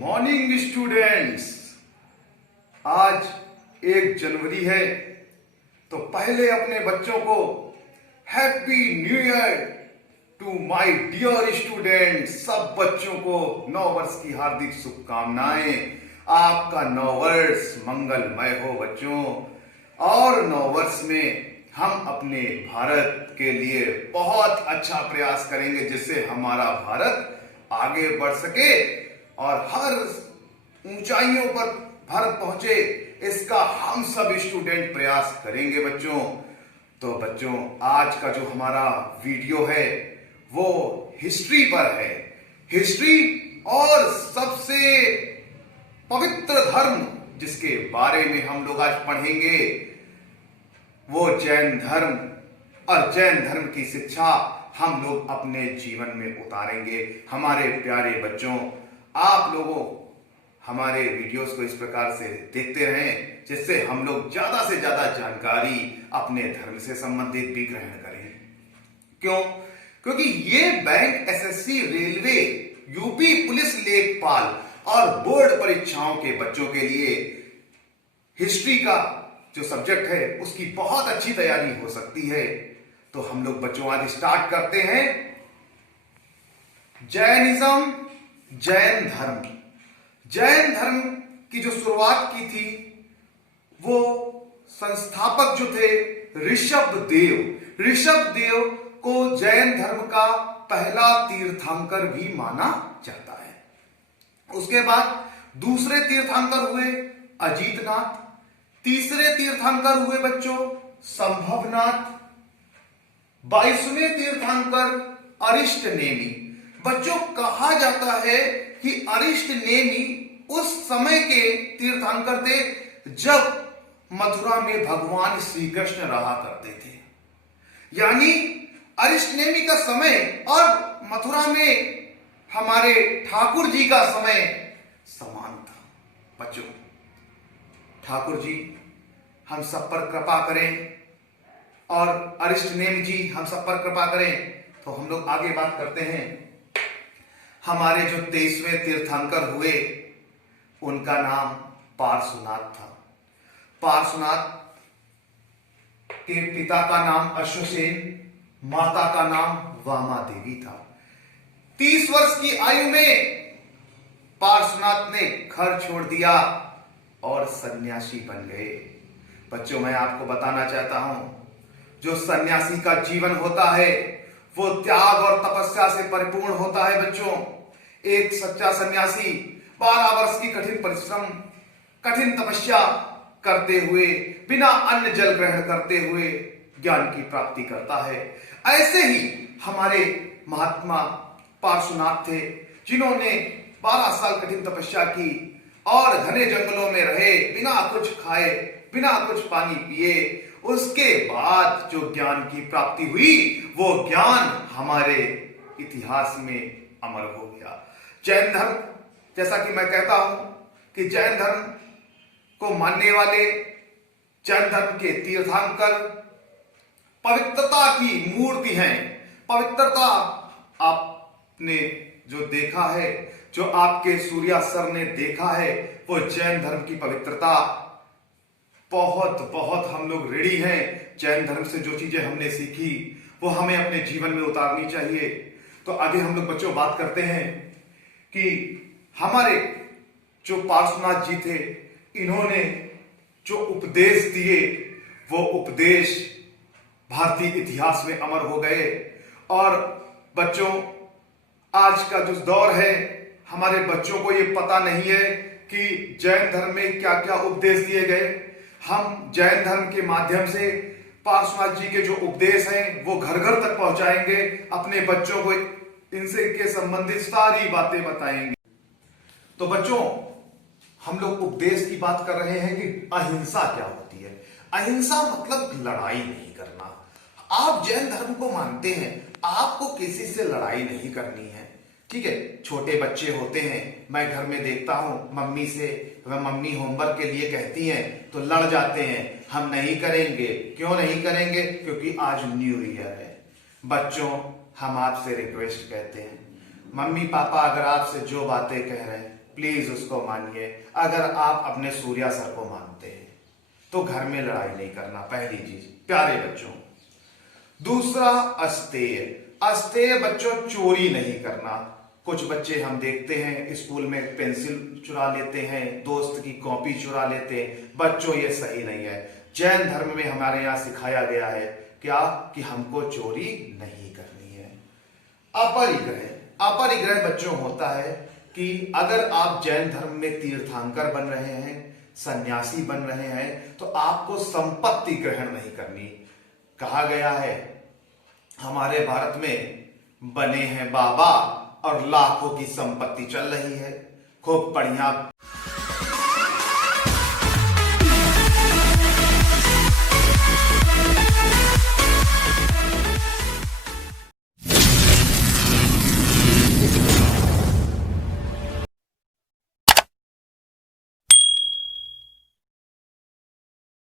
Morning students. आज 1 जनवरी है, तो पहले अपने बच्चों को happy new year to my dear students. सब बच्चों को नव वर्ष की हार्दिक शुभकामनाएं। आपका नव वर्ष मंगलमय हो बच्चों। और नव वर्ष में हम अपने भारत के लिए बहुत अच्छा प्रयास करेंगे, जिससे हमारा भारत आगे बढ़ सके और हर ऊंचाइयों पर भारत पहुंचे, इसका हम सब स्टूडेंट प्रयास करेंगे बच्चों। तो बच्चों, आज का जो हमारा वीडियो है वो हिस्ट्री पर है। हिस्ट्री और सबसे पवित्र धर्म जिसके बारे में हम लोग आज पढ़ेंगे वो जैन धर्म। और जैन धर्म की शिक्षा हम लोग अपने जीवन में उतारेंगे। हमारे प्यारे बच्चों, आप लोगों हमारे वीडियोस को इस प्रकार से देखते रहें, जिससे हम लोग ज्यादा से ज्यादा जानकारी अपने धर्म से संबंधित भी ग्रहण करें। क्यों? क्योंकि ये bank SSC, railway, UP police, लेखपाल और बोर्ड परीक्षाओं के बच्चों के लिए हिस्ट्री का जो सब्जेक्ट है उसकी बहुत अच्छी तैयारी हो सकती है। तो हम लोग बच्चों आज स्टार्ट करते हैं। जैनिज्म, जैन धर्म। जैन धर्म की जो शुरुआत की थी वो संस्थापक जो थे ऋषभदेव। ऋषभदेव को जैन धर्म का पहला तीर्थंकर भी माना जाता है। उसके बाद दूसरे तीर्थंकर हुए अजीतनाथ। तीसरे तीर्थंकर हुए बच्चों संभवनाथ। 22वें तीर्थंकर अरिष्टनेमि। बच्चों, कहा जाता है कि अरिष्टनेमि उस समय के तीर्थंकर थे जब मथुरा में भगवान श्री कृष्ण रहा करते थे। यानी अरिष्टनेमि का समय और मथुरा में हमारे ठाकुर जी का समय समान था। बच्चों, ठाकुर जी हम सब पर कृपा करें और अरिष्टनेमि जी हम सब पर कृपा करें। तो हम लोग आगे बात करते हैं। हमारे जो 23वें तीर्थंकर हुए उनका नाम पार्श्वनाथ था। पार्श्वनाथ के पिता का नाम अश्वसेन, माता का नाम वामा देवी था। 30 वर्ष की आयु में पार्श्वनाथ ने घर छोड़ दिया और सन्यासी बन गए। बच्चों, मैं आपको बताना चाहता हूं, जो सन्यासी का जीवन होता है वो त्याग और तपस्या से परिपूर्ण होता है। बच्चों, एक सच्चा सन्यासी 12 वर्ष की कठिन परिश्रम, कठिन तपस्या करते हुए, बिना अन्न जल ग्रहण करते हुए ज्ञान की प्राप्ति करता है। ऐसे ही हमारे महात्मा पार्श्वनाथ थे, जिन्होंने 12 साल कठिन तपस्या की और घने जंगलों में रहे, बिना कुछ खाए, बिना कुछ पानी पिए। उसके बाद जो ज्ञान की प्राप्ति हुई वो ज्ञान हमारे इतिहास में अमर हो गया। जैन धर्म, जैसा कि मैं कहता हूं कि जैन धर्म को मानने वाले, जैन धर्म के तीर्थंकर पवित्रता की मूर्ति हैं। पवित्रता आपने जो देखा है, जो आपके सूर्या सर ने देखा है, वो जैन धर्म की पवित्रता। बहुत बहुत हम लोग रेडी हैं। जैन धर्म से जो चीजें हमने सीखी वो हमें अपने जीवन में उतारनी चाहिए। तो आगे हम लोग बच्चों बात करते हैं कि हमारे जो पार्श्वनाथ जी थे, इन्होंने जो उपदेश दिए वो उपदेश भारतीय इतिहास में अमर हो गए। और बच्चों, आज का जो दौर है, हमारे बच्चों को ये पता नहीं है कि जैन धर्म में क्या क्या उपदेश दिए गए। हम जैन धर्म के माध्यम से पार्श्वनाथ जी के जो उपदेश हैं वो घर घर तक पहुंचाएंगे। अपने बच्चों को इनसे के संबंधित सारी बातें बताएंगे। तो बच्चों, हम लोग उपदेश की बात कर रहे हैं कि अहिंसा क्या होती है। अहिंसा मतलब लड़ाई नहीं करना। आप जैन धर्म को मानते हैं, आपको किसी से लड़ाई नहीं करनी है, ठीक है। छोटे बच्चे होते हैं, मैं घर में देखता हूं मम्मी से, मम्मी होमवर्क के लिए कहती हैं तो लड़ जाते हैं, हम नहीं करेंगे। क्यों नहीं करेंगे? क्योंकि आज न्यू ईयर है। बच्चों, हम आपसे रिक्वेस्ट कहते हैं, मम्मी पापा अगर आपसे जो बातें कह रहे हैं प्लीज उसको मानिए। अगर आप अपने सूर्या सर को मानते हैं तो घर में लड़ाई नहीं करना, पहली चीज प्यारे बच्चों। दूसरा, अस्तेय। अस्तेय बच्चों, चोरी नहीं करना। कुछ बच्चे हम देखते हैं स्कूल में पेंसिल चुरा लेते हैं, दोस्त की कॉपी चुरा लेते हैं। बच्चों ये सही नहीं है। जैन धर्म में हमारे यहाँ सिखाया गया है क्या कि हमको चोरी नहीं करनी है। अपरिग्रह। अपरिग्रह बच्चों होता है कि अगर आप जैन धर्म में तीर्थंकर बन रहे हैं, सन्यासी बन रहे हैं, तो आपको संपत्ति ग्रहण नहीं करनी। कहा गया है हमारे भारत में बने हैं बाबा और लाखों की संपत्ति चल रही है, खूब बढ़िया